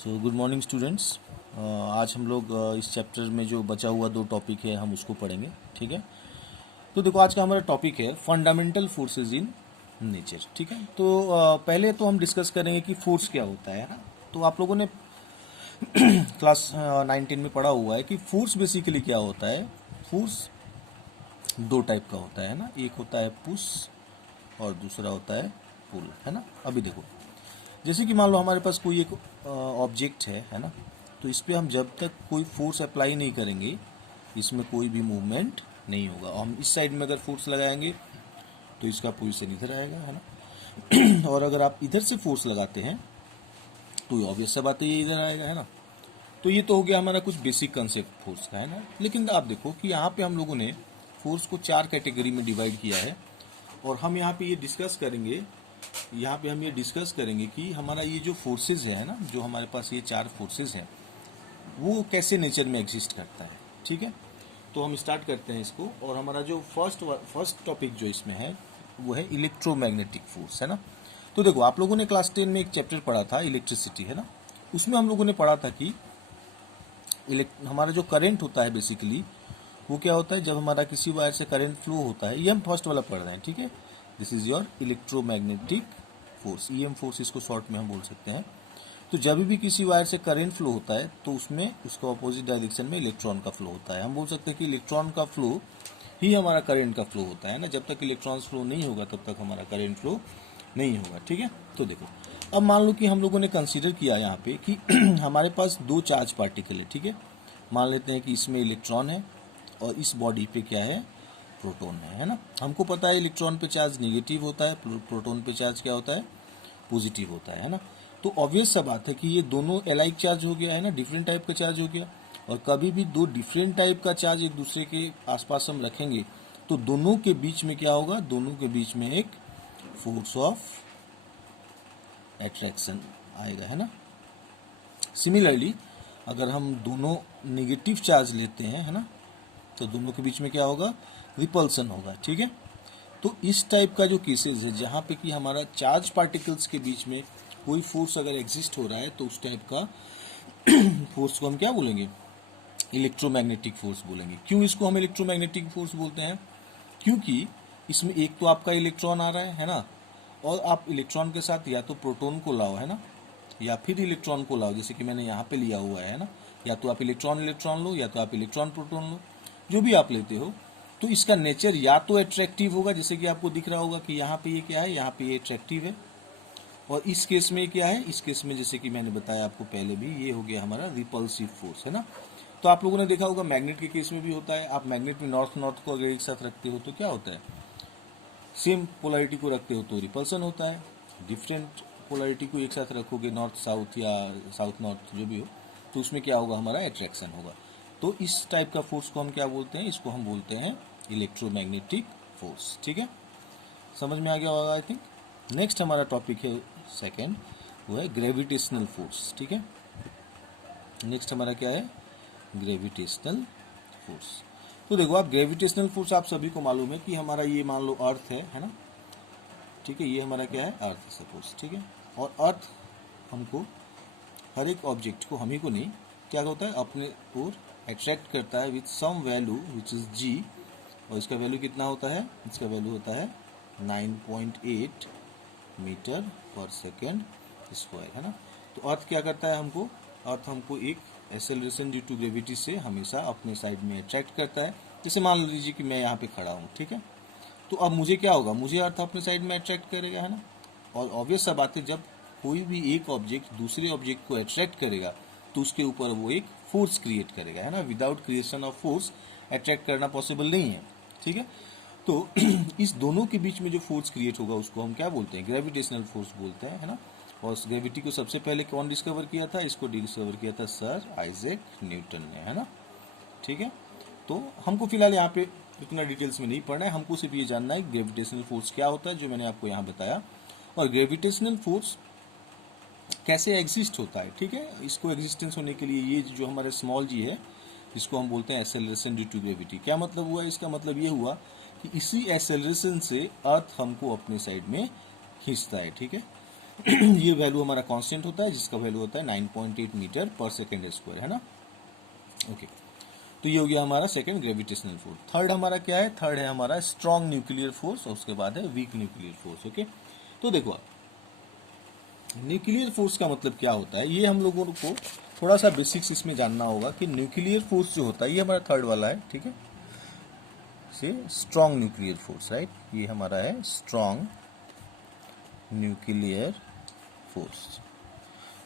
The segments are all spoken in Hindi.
So good morning students. आज हम लोग इस चैप्टर में जो बचा हुआ दो टॉपिक है हम उसको पढ़ेंगे। ठीक है, तो देखो आज का हमारा टॉपिक है फंडामेंटल फोर्सेस इन नेचर। ठीक है, तो पहले तो हम डिस्कस करेंगे कि फोर्स क्या होता है ना। तो आप लोगों ने क्लास 19 में पढ़ा हुआ है कि फोर्स बेसिकली क्या होता है। फोर्स दो टाइप का होता है ना, एक होता है पुश और दूसरा होता है पुल, है ना। अभी देखो, जैसे कि मान लो हमारे पास कोई एक ऑब्जेक्ट है ना, तो इस पर हम जब तक कोई फोर्स अप्लाई नहीं करेंगे इसमें कोई भी मूवमेंट नहीं होगा। हम इस साइड में अगर फोर्स लगाएंगे तो इसका पोजीशन इधर आएगा, है ना। और अगर आप इधर से फोर्स लगाते हैं तो ऑब्वियस सा बात है ये इधर आएगा, है ना। तो ये तो हो गया हमारा कुछ बेसिक कंसेप्ट फोर्स का, है ना। लेकिन आप देखो कि यहाँ पे हम लोगों ने फोर्स को 4 कैटेगरी में डिवाइड किया है और हम यहाँ पे ये डिस्कस करेंगे, यहाँ पे हम ये डिस्कस करेंगे कि हमारा ये जो फोर्सेस है ना, जो हमारे पास ये 4 फोर्सेस हैं वो कैसे नेचर में एग्जिस्ट करता है। ठीक है, तो हम स्टार्ट करते हैं इसको। और हमारा जो फर्स्ट टॉपिक जो इसमें है वो है इलेक्ट्रोमैग्नेटिक फोर्स, है ना। तो देखो आप लोगों ने क्लास 10 में एक चैप्टर पढ़ा था इलेक्ट्रिसिटी, है ना। उसमें हम लोगों ने पढ़ा था कि हमारा जो करंट होता है बेसिकली वो क्या होता है, जब हमारा किसी वायर से करंट फ्लो होता है, ये हम फर्स्ट वाला पढ़ रहे हैं। ठीक है, this is your electromagnetic force, EM force इसको शॉर्ट में हम बोल सकते हैं। तो जब भी किसी वायर से करंट फ्लो होता है तो उसमें उसका ऑपोजिट डायरेक्शन में इलेक्ट्रॉन का फ्लो होता है। हम बोल सकते हैं कि इलेक्ट्रॉन का फ्लो ही हमारा करंट का फ्लो होता है ना। जब तक इलेक्ट्रॉन्स फ्लो नहीं होगा तब तक हमारा करंट फ्लो नहीं होगा। ठीक है, तो देखो अब मान लो कि हम लोगों ने कंसीडर किया यहाँ पे कि हमारे पास दो चार्ज पार्टिकल है। ठीक है, मान लेते हैं कि इसमें इलेक्ट्रॉन है और इस बॉडी पे क्या है, प्रोटॉन है ना। हमको पता है इलेक्ट्रॉन पे चार्ज नेगेटिव होता है, प्रोटॉन पे चार्ज क्या होता है, पॉजिटिव होता है ना। तो ऑब्वियस सा बात है कि ये दोनों एलाइक चार्ज हो गया है ना, डिफरेंट टाइप का चार्ज हो गया। और कभी भी दो डिफरेंट टाइप का चार्ज एक दूसरे के आसपास हम रखेंगे तो दोनों के बीच में क्या होगा, दोनों के बीच में एक फोर्स ऑफ एट्रैक्शन आएगा, है ना। सिमिलरली अगर हम दोनों नेगेटिव चार्ज लेते हैं, है ना, तो दोनों के बीच में क्या होगा, रिपल्सन होगा। ठीक है, तो इस टाइप का जो केसेस है जहाँ पे कि हमारा चार्ज पार्टिकल्स के बीच में कोई फोर्स अगर एग्जिस्ट हो रहा है तो उस टाइप का फोर्स को हम क्या बोलेंगे, इलेक्ट्रोमैग्नेटिक फोर्स बोलेंगे। क्यों इसको हम इलेक्ट्रोमैग्नेटिक फोर्स बोलते हैं, क्योंकि इसमें एक तो आपका इलेक्ट्रॉन आ रहा है ना, और आप इलेक्ट्रॉन के साथ या तो प्रोटॉन को लाओ, है ना, या फिर इलेक्ट्रॉन को लाओ, जैसे कि मैंने यहाँ पे लिया हुआ है ना। या तो आप इलेक्ट्रॉन इलेक्ट्रॉन लो या तो आप इलेक्ट्रॉन प्रोटॉन लो, जो भी आप लेते हो। तो इसका नेचर या तो अट्रैक्टिव होगा, जैसे कि आपको दिख रहा होगा कि यहाँ पे ये क्या है, यहाँ पे ये अट्रैक्टिव है। और इस केस में क्या है, इस केस में जैसे कि मैंने बताया आपको पहले भी, ये हो गया हमारा रिपल्सिव फोर्स, है ना। तो आप लोगों ने देखा होगा मैग्नेट के केस में भी होता है। आप मैग्नेट में नॉर्थ नॉर्थ को अगर एक साथ रखते हो तो क्या होता है, सेम पोलैरिटी को रखते हो तो रिपल्सन होता है। डिफरेंट पोलैरिटी को एक साथ रखोगे, नॉर्थ साउथ या साउथ नॉर्थ जो भी हो, तो उसमें क्या होगा, हमारा अट्रैक्शन होगा। तो इस टाइप का फोर्स को हम क्या बोलते हैं, इसको हम बोलते हैं इलेक्ट्रोमैग्नेटिक फोर्स। ठीक है, समझ में आ गया होगा आई थिंक। नेक्स्ट हमारा टॉपिक है सेकेंड, वो है ग्रेविटेशनल फोर्स। ठीक है, नेक्स्ट हमारा क्या है, ग्रेविटेशनल फोर्स। तो देखो आप ग्रेविटेशनल फोर्स आप सभी को मालूम है कि हमारा ये मान लो अर्थ है ना। ठीक है, ये हमारा क्या है, अर्थ सपोज। ठीक है, और अर्थ हमको हर एक ऑब्जेक्ट को, हम ही को नहीं, क्या होता है, अपने ओर अट्रैक्ट करता है with some value which is G. और इसका वैल्यू कितना होता है, इसका वैल्यू होता है 9.8 मीटर पर सेकेंड स्क्वायर, है ना। तो अर्थ क्या करता है हमको, अर्थ हमको एक एक्सेलरेशन ड्यू टू ग्रेविटी से हमेशा अपने साइड में अट्रैक्ट करता है। जैसे मान लीजिए कि मैं यहाँ पे खड़ा हूँ, ठीक है, तो अब मुझे क्या होगा, मुझे अर्थ अपने साइड में अट्रैक्ट करेगा, है ना। और ऑब्वियस सा बात है, जब कोई भी एक ऑब्जेक्ट दूसरे ऑब्जेक्ट को अट्रैक्ट करेगा तो उसके ऊपर वो एक फोर्स क्रिएट करेगा, है ना। Without creation of force attract करना पॉसिबल नहीं है। ठीक है, तो इस दोनों के बीच में जो फोर्स क्रिएट होगा उसको हम क्या बोलते हैं, ग्रेविटेशनल फोर्स बोलते हैं, है ना। और ग्रेविटी को सबसे पहले कौन डिस्कवर किया था, इसको डिस्कवर किया था सर आइजैक न्यूटन ने, है ना। ठीक है, तो हमको फिलहाल यहाँ पे इतना डिटेल्स में नहीं पढ़ना है, हमको सिर्फ ये जानना है ग्रेविटेशनल फोर्स क्या होता है, जो मैंने आपको यहाँ बताया, और ग्रेविटेशनल फोर्स कैसे एग्जिस्ट होता है। ठीक है, इसको एग्जिस्टेंस होने के लिए ये जो हमारे स्मॉल जी है, इसको हम बोलते हैं एक्सेलरेशन ड्यू टू ग्रेविटी। क्या मतलब हुआ, इसका मतलब ये हुआ कि इसी एक्सेलरेशन से अर्थ हमको अपने साइड में खींचता है। ठीक है, ये वैल्यू हमारा कांस्टेंट होता है जिसका वैल्यू होता है 9.8 मीटर पर सेकेंड स्क्वायर, है ना। ओके, तो ये हो गया हमारा सेकंड ग्रेविटेशनल फोर्स। थर्ड हमारा क्या है? थर्ड है हमारा स्ट्रॉन्ग न्यूक्लियर फोर्स और उसके बाद है वीक न्यूक्लियर फोर्स। ओके, तो देखो आप न्यूक्लियर फोर्स का मतलब क्या होता है, ये हम लोगों को थोड़ा सा बेसिक्स इसमें जानना होगा कि न्यूक्लियर फोर्स जो होता है ये हमारा थर्ड वाला है, ठीक है, से स्ट्रॉन्ग न्यूक्लियर फोर्स, राइट, ये हमारा है स्ट्रॉन्ग न्यूक्लियर फोर्स।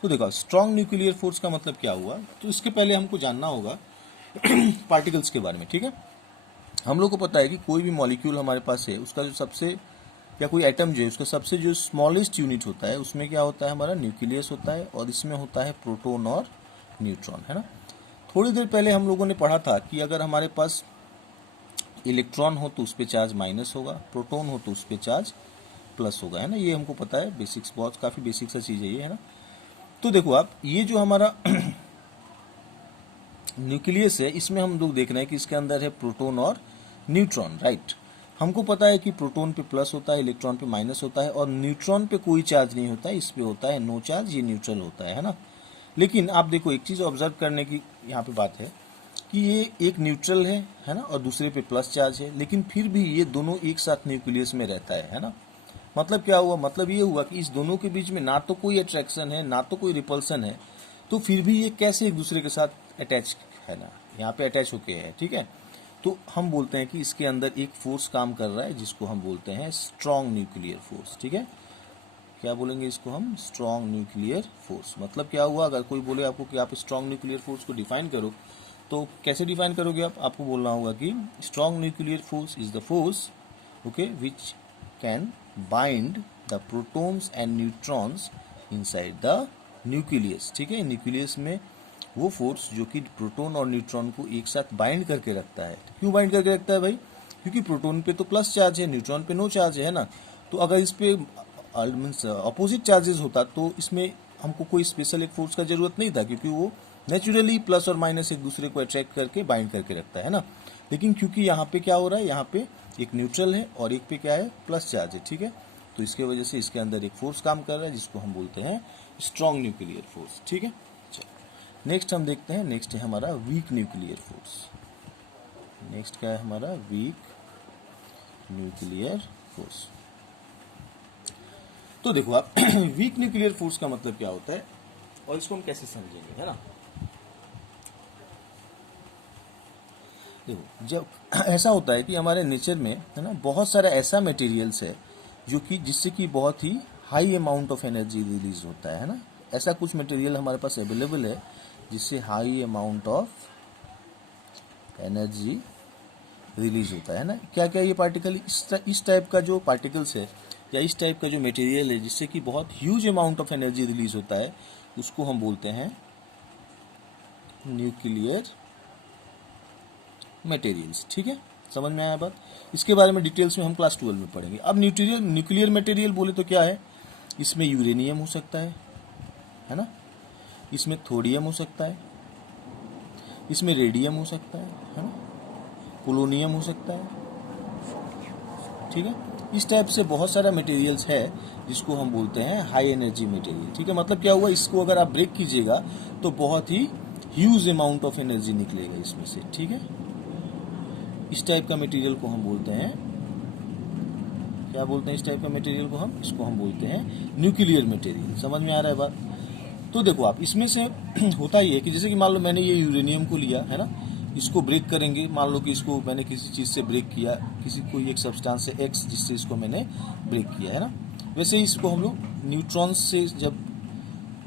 तो देखो स्ट्रॉन्ग न्यूक्लियर फोर्स का मतलब क्या हुआ, तो इसके पहले हमको जानना होगा पार्टिकल्स के बारे में, ठीक है। हम लोग को पता है कि कोई भी मॉलिक्यूल हमारे पास है उसका जो सबसे या कोई एटम जो है उसका सबसे जो स्मॉलेस्ट यूनिट होता है उसमें क्या होता है, हमारा न्यूक्लियस होता है और इसमें होता है प्रोटॉन और न्यूट्रॉन, है ना। थोड़ी देर पहले हम लोगों ने पढ़ा था कि अगर हमारे पास इलेक्ट्रॉन हो तो उस पर चार्ज माइनस होगा, प्रोटॉन हो तो उस पर चार्ज प्लस होगा, है ना। ये हमको पता है, बेसिक्स, बहुत काफ़ी बेसिक सा चीज़ है ये, है ना। तो देखो आप ये जो हमारा न्यूक्लियस है इसमें हम लोग देख रहे हैं कि इसके अंदर है प्रोटॉन और न्यूट्रॉन, राइट। हमको पता है कि प्रोटॉन पे प्लस होता है, इलेक्ट्रॉन पे माइनस होता है और न्यूट्रॉन पे कोई चार्ज नहीं होता है, इस पे होता है नो चार्ज, ये न्यूट्रल होता है ना। लेकिन आप देखो एक चीज़ ऑब्जर्व करने की यहाँ पे बात है कि ये एक न्यूट्रल है ना, और दूसरे पे प्लस चार्ज है, लेकिन फिर भी ये दोनों एक साथ न्यूक्लियस में रहता है ना। मतलब क्या हुआ, मतलब ये हुआ कि इस दोनों के बीच में ना तो कोई अट्रैक्शन है ना तो कोई रिपल्सन है, तो फिर भी ये कैसे एक दूसरे के साथ अटैच है ना, यहाँ पे अटैच होके है, ठीक है। तो हम बोलते हैं कि इसके अंदर एक फोर्स काम कर रहा है जिसको हम बोलते हैं स्ट्रॉन्ग न्यूक्लियर फोर्स, ठीक है। क्या बोलेंगे इसको हम? Strong nuclear force. मतलब क्या हुआ, अगर कोई बोले आपको कि आप स्ट्रॉन्ग न्यूक्लियर फोर्स को डिफाइन करो, तो कैसे डिफाइन करोगे आप? आपको बोलना होगा कि strong nuclear force is the force, okay, which can bind the protons and neutrons inside the nucleus, ठीक है। न्यूक्लियस में वो फोर्स जो कि प्रोटॉन और न्यूट्रॉन को एक साथ बाइंड करके रखता है। क्यों बाइंड करके रखता है भाई? क्योंकि प्रोटॉन पे तो प्लस चार्ज है, न्यूट्रॉन पे नो चार्ज है ना। तो अगर इस पे मीन्स अपोजिट चार्जेस होता तो इसमें हमको कोई स्पेशल एक फोर्स का जरूरत नहीं था, क्योंकि वो नेचुरली प्लस और माइनस एक दूसरे को अट्रैक्ट करके बाइंड करके रखता है ना। लेकिन क्योंकि यहाँ पे क्या हो रहा है, यहाँ पे एक न्यूट्रल है और एक पे क्या है, प्लस चार्ज है, ठीक है। तो इसके वजह से इसके अंदर एक फोर्स काम कर रहा है जिसको हम बोलते हैं स्ट्रॉन्ग न्यूक्लियर फोर्स, ठीक है। नेक्स्ट हम देखते हैं, नेक्स्ट है हमारा वीक न्यूक्लियर फोर्स। नेक्स्ट क्या है हमारा? Weak nuclear force. तो देखो आप वीक न्यूक्लियर फोर्स का मतलब क्या होता है और इसको हम कैसे समझेंगे, है ना। देखो जब ऐसा होता है कि हमारे नेचर में, है ना, बहुत सारा ऐसा मटेरियल्स है जो कि जिससे कि बहुत ही high amount of energy release होता है ना। ऐसा कुछ मटेरियल हमारे पास अवेलेबल है जिससे high amount of energy release होता है ना। क्या क्या ये पार्टिकल, इस टाइप का जो पार्टिकल्स है या इस टाइप का जो मटेरियल है जिससे कि बहुत huge amount of energy release होता है, उसको हम बोलते हैं न्यूक्लियर मटेरियल्स, ठीक है। समझ में आया बात? इसके बारे में डिटेल्स में हम क्लास 12 में पढ़ेंगे। अब न्यूक्लियर मटेरियल बोले तो क्या है? इसमें यूरेनियम हो सकता है ना, इसमें थोडियम हो सकता है, इसमें रेडियम हो सकता है ना, पोलोनियम हो सकता है, ठीक है। इस टाइप से बहुत सारा मटेरियल्स है जिसको हम बोलते हैं हाई एनर्जी मटेरियल, ठीक है। मतलब क्या हुआ, इसको अगर आप ब्रेक कीजिएगा तो बहुत ही ह्यूज अमाउंट ऑफ एनर्जी निकलेगा इसमें से, ठीक है। इस टाइप का मटेरियल को हम बोलते हैं, क्या बोलते हैं इस टाइप का मटेरियल को हम? इसको हम बोलते हैं न्यूक्लियर मटेरियल। समझ में आ रहा है बात? तो देखो आप इसमें से होता ही है कि जैसे कि मान लो मैंने ये यूरेनियम को लिया है ना, इसको ब्रेक करेंगे, मान लो कि इसको मैंने किसी चीज़ से ब्रेक किया, किसी कोई एक सब्सटेंस से एक्स जिससे इसको मैंने ब्रेक किया है ना। वैसे ही इसको हम लोग न्यूट्रॉन्स से जब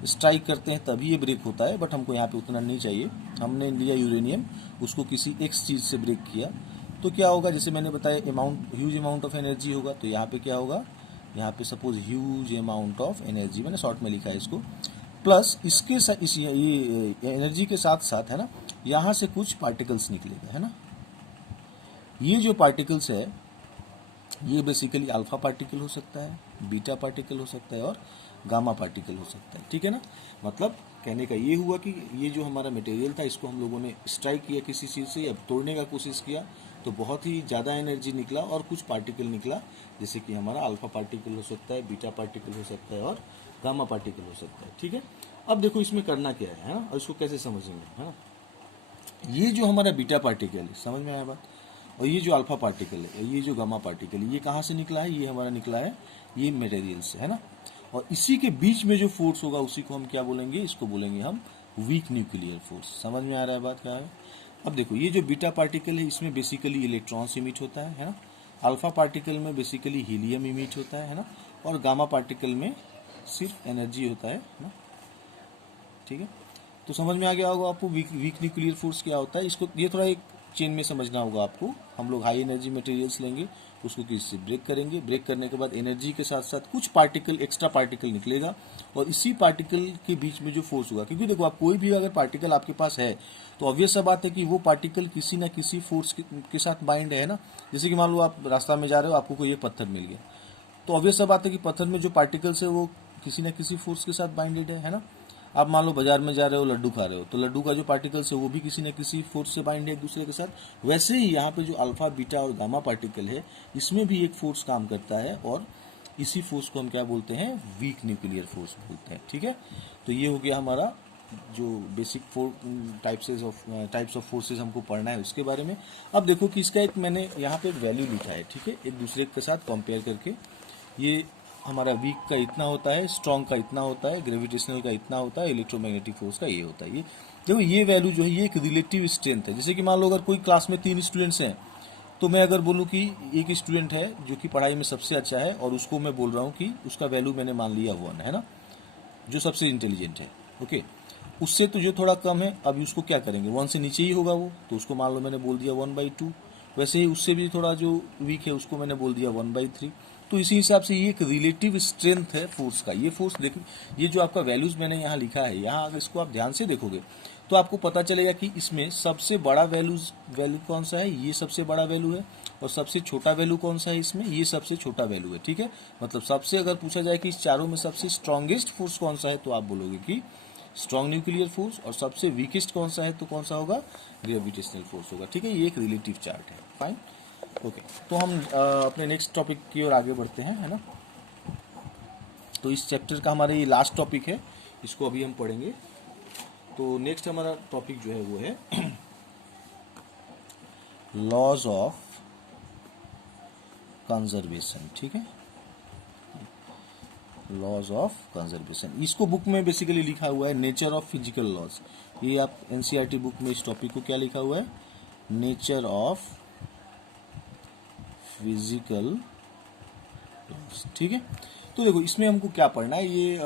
स्ट्राइक करते हैं तभी ये ब्रेक होता है, बट हमको यहाँ पे उतना नहीं चाहिए। हमने लिया यूरेनियम, उसको किसी एक्स चीज़ से ब्रेक किया, तो क्या होगा, जैसे मैंने बताया ह्यूज अमाउंट ऑफ एनर्जी होगा। तो यहाँ पे क्या होगा, यहाँ पे suppose huge amount of energy, मैंने शॉर्ट में लिखा है इसको, प्लस इसके साथ ये एनर्जी के साथ साथ, है ना, यहाँ से कुछ पार्टिकल्स निकलेगा, है ना। ये जो पार्टिकल्स है ये बेसिकली अल्फा पार्टिकल हो सकता है, बीटा पार्टिकल हो सकता है और गामा पार्टिकल हो सकता है, ठीक है ना। मतलब कहने का ये हुआ कि ये जो हमारा मटेरियल था इसको हम लोगों ने स्ट्राइक किया किसी चीज़ से या तोड़ने का कोशिश किया, तो बहुत ही ज़्यादा एनर्जी निकला और कुछ पार्टिकल निकला, जैसे कि हमारा अल्फा पार्टिकल हो सकता है, बीटा पार्टिकल हो सकता है और गामा पार्टिकल हो सकता है, ठीक है। अब देखो इसमें करना क्या है ना, और इसको कैसे समझेंगे, है ना। ये जो हमारा बीटा पार्टिकल है, समझ में आया बात, और ये जो अल्फा पार्टिकल है, ये जो गामा पार्टिकल है, ये कहाँ से निकला है, ये हमारा निकला है ये मटेरियल से, है ना। और इसी के बीच में जो फोर्स होगा उसी को हम क्या बोलेंगे, इसको बोलेंगे हम वीक न्यूक्लियर फोर्स। समझ में आ रहा है बात क्या है। अब देखो ये जो बीटा पार्टिकल है इसमें बेसिकली इलेक्ट्रॉन्स इमिट होता है ना। अल्फा पार्टिकल में बेसिकली हीलियम इमिट होता है ना। और गामा पार्टिकल में सिर्फ एनर्जी होता है ना, ठीक है। तो समझ में आ गया होगा आपको वीक न्यूक्लियर फोर्स क्या होता है। इसको ये थोड़ा एक चेन में समझना होगा आपको। हम लोग हाई एनर्जी मटेरियल्स लेंगे, उसको किसी से ब्रेक करेंगे, ब्रेक करने के बाद एनर्जी के साथ साथ कुछ पार्टिकल, एक्स्ट्रा पार्टिकल निकलेगा, और इसी पार्टिकल के बीच में जो फोर्स होगा, क्योंकि देखो आप कोई भी अगर पार्टिकल आपके पास है तो ऑब्वियस सा बात है कि वो पार्टिकल किसी ना किसी फोर्स के साथ बाइंड है ना। जैसे कि मान लो आप रास्ता में जा रहे हो, आपको कोई एक पत्थर मिल गया, तो ऑब्वियस सा बात है कि पत्थर में जो पार्टिकल्स है वो किसी ना किसी फोर्स के साथ बाइंडेड है ना। आप मान लो बाजार में जा रहे हो, लड्डू खा रहे हो, तो लड्डू का जो पार्टिकल्स है वो भी किसी न किसी फोर्स से बाइंड है एक दूसरे के साथ। वैसे ही यहाँ पे जो अल्फा, बीटा और गामा पार्टिकल है, इसमें भी एक फोर्स काम करता है, और इसी फोर्स को हम क्या बोलते हैं, वीक न्यूक्लियर फोर्स बोलते हैं, ठीक है। तो ये हो गया हमारा जो बेसिक टाइप्स ऑफ फोर्सेज हमको पढ़ना है उसके बारे में। अब देखो कि इसका एक मैंने यहाँ पे वैल्यू लिखा है, ठीक है, एक दूसरे के साथ कंपेयर करके। ये हमारा वीक का इतना होता है, स्ट्रॉन्ग का इतना होता है, ग्रेविटेशनल का इतना होता है, इलेक्ट्रोमैग्नेटिक फोर्स का ये होता है। ये देखो ये वैल्यू जो है ये एक रिलेटिव स्ट्रेंथ है। जैसे कि मान लो अगर कोई क्लास में 3 स्टूडेंट्स हैं, तो मैं अगर बोलूँ कि एक स्टूडेंट है जो कि पढ़ाई में सबसे अच्छा है, और उसको मैं बोल रहा हूँ कि उसका वैल्यू मैंने मान लिया 1 है ना, जो सबसे इंटेलिजेंट है, ओके। उससे तो जो थोड़ा कम है, अभी उसको क्या करेंगे, 1 से नीचे ही होगा वो, तो उसको मान लो मैंने बोल दिया 1/2। वैसे ही उससे भी थोड़ा जो वीक है उसको मैंने बोल दिया 1/3। तो इसी हिसाब से ये एक रिलेटिव स्ट्रेंथ है फोर्स का। ये फोर्स देखो, ये जो आपका वैल्यूज मैंने यहाँ लिखा है, यहाँ अगर इसको आप ध्यान से देखोगे तो आपको पता चलेगा कि इसमें सबसे बड़ा वैल्यू कौन सा है, ये सबसे बड़ा वैल्यू है, और सबसे छोटा वैल्यू कौन सा है इसमें, ये सबसे छोटा वैल्यू है, ठीक है। मतलब सबसे अगर पूछा जाए कि इस चारों में सबसे स्ट्रॉन्गेस्ट फोर्स कौन सा है, तो आप बोलोगे कि स्ट्रॉन्ग न्यूक्लियर फोर्स, और सबसे वीकेस्ट कौन सा है, तो कौन सा होगा, ग्रेविटेशनल फोर्स होगा, ठीक है। ये एक रिलेटिव चार्ट है, फाइन, ओके। तो हम अपने नेक्स्ट टॉपिक की ओर आगे बढ़ते हैं, है ना। तो इस चैप्टर का हमारा ये लास्ट टॉपिक है, इसको अभी हम पढ़ेंगे। तो नेक्स्ट हमारा टॉपिक जो है वो है लॉज ऑफ कंजर्वेशन, ठीक है, लॉज ऑफ कंजर्वेशन। इसको बुक में बेसिकली लिखा हुआ है नेचर ऑफ फिजिकल लॉज। ये आप एनसीईआरटी बुक में इस टॉपिक को क्या लिखा हुआ है, नेचर ऑफ फिजिकल लॉज, ठीक है। तो देखो इसमें हमको क्या पढ़ना है, ये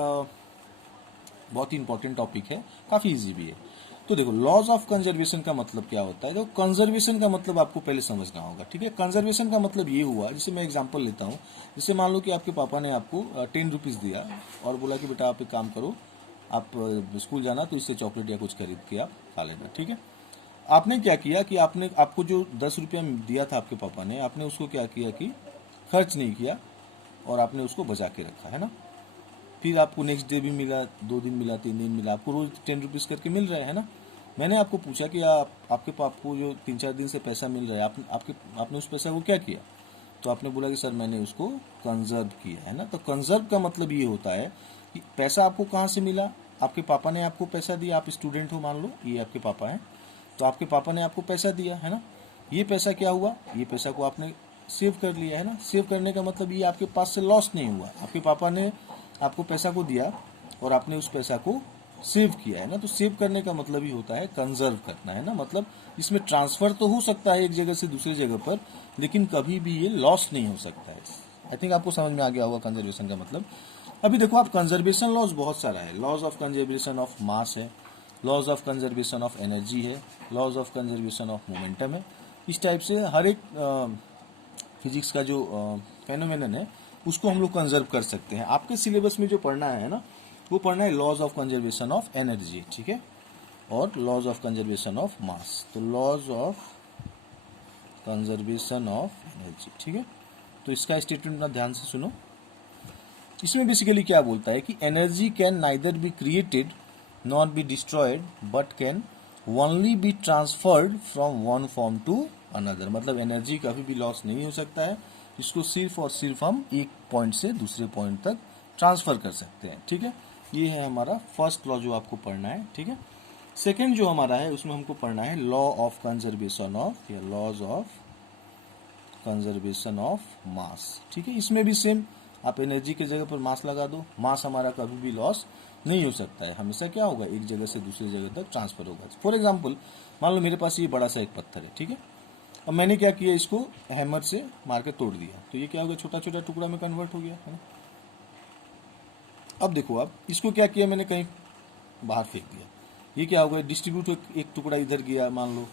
बहुत ही इंपॉर्टेंट टॉपिक है, काफ़ी इजी भी है। तो देखो लॉज ऑफ कंजर्वेशन का मतलब क्या होता है। तो कंजर्वेशन का मतलब आपको पहले समझना होगा, ठीक है। कंजर्वेशन का मतलब ये हुआ, जैसे मैं एग्जांपल लेता हूँ, जैसे मान लो कि आपके पापा ने आपको 10 रुपीज़ दिया और बोला कि बेटा आप एक काम करो, आप स्कूल जाना तो इससे चॉकलेट या कुछ खरीद के आप खा लेना, ठीक है। आपने क्या किया कि आपको जो 10 रुपया दिया था आपके पापा ने, आपने उसको क्या किया कि खर्च नहीं किया, और आपने उसको बचा के रखा, है ना। फिर आपको नेक्स्ट डे भी मिला, 2 दिन मिला, 3 दिन मिला, आपको रोज 10 रुपीज़ करके मिल रहा है ना। मैंने आपको पूछा कि आपके पाप को जो 3-4 दिन से पैसा मिल रहा है, आपने उस पैसा को क्या किया, तो आपने बोला कि सर मैंने उसको कंजर्व किया, है ना। तो कंजर्व का मतलब ये होता है कि पैसा आपको कहाँ से मिला, आपके पापा ने आपको पैसा दिया, आप स्टूडेंट हो मान लो, ये आपके पापा हैं, तो आपके पापा ने आपको पैसा दिया, है ना। ये पैसा क्या हुआ, ये पैसा को आपने सेव कर लिया, है ना। सेव करने का मतलब ये आपके पास से लॉस नहीं हुआ, आपके पापा ने आपको पैसा को दिया और आपने उस पैसा को सेव किया, है ना। तो सेव करने का मतलब ही होता है कंजर्व करना, है ना। मतलब इसमें ट्रांसफर तो हो सकता है एक जगह से दूसरी जगह पर, लेकिन कभी भी ये लॉस नहीं हो सकता है। आई थिंक आपको समझ में आ गया होगा कंजर्वेशन का मतलब। अभी देखो आप कंजर्वेशन लॉज बहुत सारा है, laws of conservation of mass है, laws of conservation of energy है, laws of conservation of momentum है। इस टाइप से हर एक फिजिक्स का जो फेनोमेनन है उसको हम लोग कंजर्व कर सकते हैं। आपके सिलेबस में जो पढ़ना है ना, वो पढ़ना है laws of conservation of energy, ठीक है, और laws of conservation of mass. तो laws of conservation of energy, ठीक है। तो इसका स्टेटमेंट ना ध्यान से सुनो। इसमें बेसिकली क्या बोलता है कि energy can neither be created not be destroyed but can only be transferred from one form to another. मतलब एनर्जी कभी भी लॉस नहीं हो सकता है, इसको सिर्फ और सिर्फ हम एक पॉइंट से दूसरे पॉइंट तक ट्रांसफर कर सकते हैं, ठीक है। ये है हमारा फर्स्ट लॉ जो आपको पढ़ना है, ठीक है। सेकेंड जो हमारा है उसमें हमको पढ़ना है लॉ ऑफ कंजर्वेशन ऑफ, या laws of conservation of mass, ठीक है। इसमें भी सेम, आप एनर्जी की जगह पर मास लगा दो, मास हमारा कभी भी लॉस नहीं हो सकता है, हमेशा क्या होगा, एक जगह से दूसरी जगह तक ट्रांसफर होगा। फॉर एग्जाम्पल मान लो मेरे पास ये बड़ा सा एक पत्थर है, ठीक है। अब मैंने क्या किया, इसको हैमर से मार के तोड़ दिया, तो ये क्या होगा, छोटा छोटा टुकड़ा में कन्वर्ट हो गया, है ना। अब देखो, आप इसको क्या किया, मैंने कहीं बाहर फेंक दिया, ये क्या होगा, डिस्ट्रीब्यूट, एक टुकड़ा इधर गया, मान लो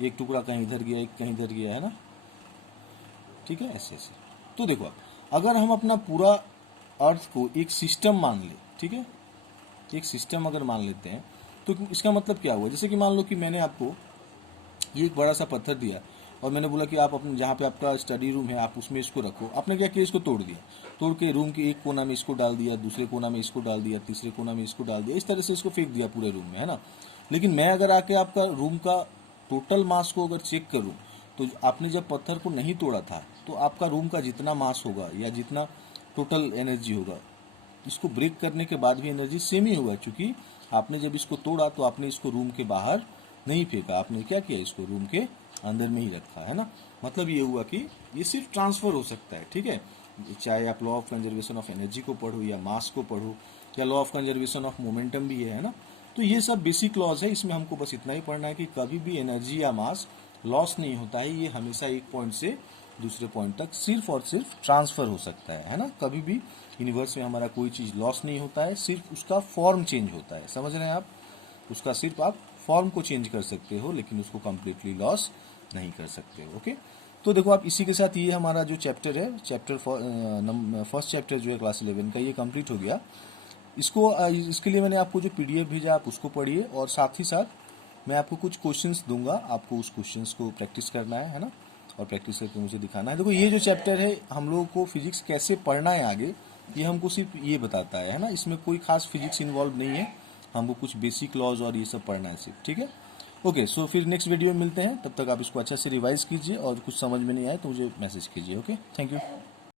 एक टुकड़ा कहीं इधर गया, एक कहीं इधर गया, है ना, ठीक है, ऐसे ऐसे। तो देखो आप, अगर हम अपना पूरा अर्थ को एक सिस्टम मान ले, ठीक है, एक सिस्टम अगर मान लेते हैं, तो इसका मतलब क्या हुआ, जैसे कि मान लो कि मैंने आपको ये एक बड़ा सा पत्थर दिया और मैंने बोला कि आप अपने जहाँ पे आपका स्टडी रूम है आप उसमें इसको रखो। आपने क्या किया, इसको तोड़ दिया, तोड़ के रूम के एक कोना में इसको डाल दिया, दूसरे कोना में इसको डाल दिया, तीसरे कोना में इसको डाल दिया, इस तरह से इसको फेंक दिया पूरे रूम में, है ना। लेकिन मैं अगर आके आपका रूम का टोटल मास को अगर चेक करूँ, तो आपने जब पत्थर को नहीं तोड़ा था तो आपका रूम का जितना मास होगा या जितना टोटल एनर्जी होगा, इसको ब्रेक करने के बाद भी एनर्जी सेम ही होगा, क्योंकि आपने जब इसको तोड़ा तो आपने इसको रूम के बाहर नहीं फेंका, आपने क्या किया, इसको रूम के अंदर में ही रखा, है ना। मतलब ये हुआ कि ये सिर्फ ट्रांसफर हो सकता है, ठीक है। चाहे आप law of conservation of energy को पढ़ो या मास को पढ़ो या law of conservation of momentum भी है ना। तो ये सब बेसिक लॉज है, इसमें हमको बस इतना ही पढ़ना है कि कभी भी एनर्जी या मास लॉस नहीं होता है, ये हमेशा एक पॉइंट से दूसरे पॉइंट तक सिर्फ और सिर्फ ट्रांसफर हो सकता है ना। कभी भी यूनिवर्स में हमारा कोई चीज़ लॉस नहीं होता है, सिर्फ उसका फॉर्म चेंज होता है, समझ रहे हैं आप। उसका सिर्फ आप फॉर्म को चेंज कर सकते हो, लेकिन उसको कम्प्लीटली लॉस नहीं कर सकते, ओके। तो देखो आप, इसी के साथ ये हमारा जो चैप्टर है, फर्स्ट चैप्टर जो है क्लास 11 का, ये कंप्लीट हो गया। इसके लिए मैंने आपको जो PDF भेजा आप उसको पढ़िए, और साथ ही साथ मैं आपको कुछ क्वेश्चंस दूंगा, आपको उस क्वेश्चंस को प्रैक्टिस करना है ना, और प्रैक्टिस करके मुझे दिखाना है। देखो ये जो चैप्टर है, हम लोगों को फिजिक्स कैसे पढ़ना है आगे, ये हमको सिर्फ ये बताता है ना। इसमें कोई खास फिजिक्स इन्वॉल्व नहीं है, हमको कुछ बेसिक लॉज और ये सब पढ़ना है सिर्फ, ठीक है। ओके, सो फिर नेक्स्ट वीडियो में मिलते हैं, तब तक आप इसको अच्छा से रिवाइज कीजिए, और कुछ समझ में नहीं आए तो मुझे मैसेज कीजिए, ओके। Thank you.